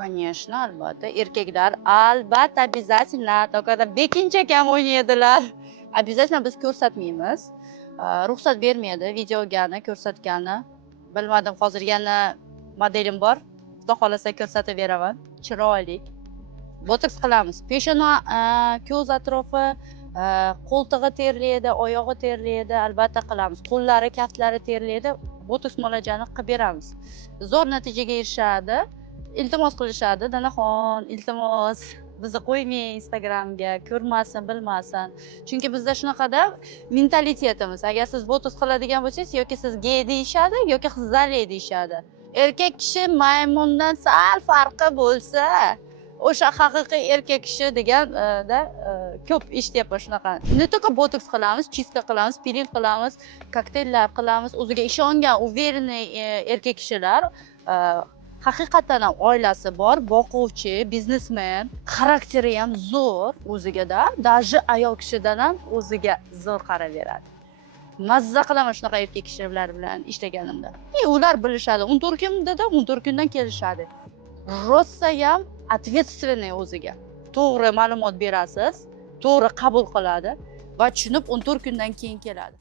Конечно, albatta. Erkaklar albatta обязательно только bekinchak ham o'ynaydilar. Обязательно biz ko'rsatmaymiz. Ruxsat bermaydi videogani, ko'rsatgani. Bilmadim, hozir yana modelim bor. Xudo xolasa ko'rsatib beraman. Chiroyli. Botoks qilamiz. Peshona, ko'z atrofi, qo'ltig'i terlaydi, oyog'i terlaydi, albatta qilamiz. Qo'llari, kaftlari terlaydi, botoks muolajani qilib beramiz. Zo'r natijaga erishadi. Iltimos qilishadi, "Danaxon, iltimos, bizni qo'ymang Instagramga, ko'rmasin, bilmasin." Chunki bizda shunaqada mentalitetimiz. Agar siz botoks qiladigan bo'lsangiz, yoki siz gey deyishadi, yoki qizali deyishadi. Erkak kishi maymundan sal farqi bo'lsa, o'sha haqiqiy erkak kishi degan ko'p eshityapman shunaqa. Ne только botoks qilamiz, чистка qilamiz, piling qilamiz, kokteyllar qilamiz. O'ziga ishongan, уверенный erkak kishilar haqiqatan ham oilasi bor, boquvchi, biznesmen, xarakteri ham zo'r o'zigada, даже ayol kishidan ham o'ziga zo'r qaraveradi. Mazza qilaman shunaqa erkak kishilar bilan ishlaganimda. Ular bilishadi, 14 kun dedi, 14 kundan kelishadi. Rossayam ответственный o'ziga. To'g'ri ma'lumot berasiz, to'g'ri qabul qiladi va tushunib 14 kundan keyin keladi.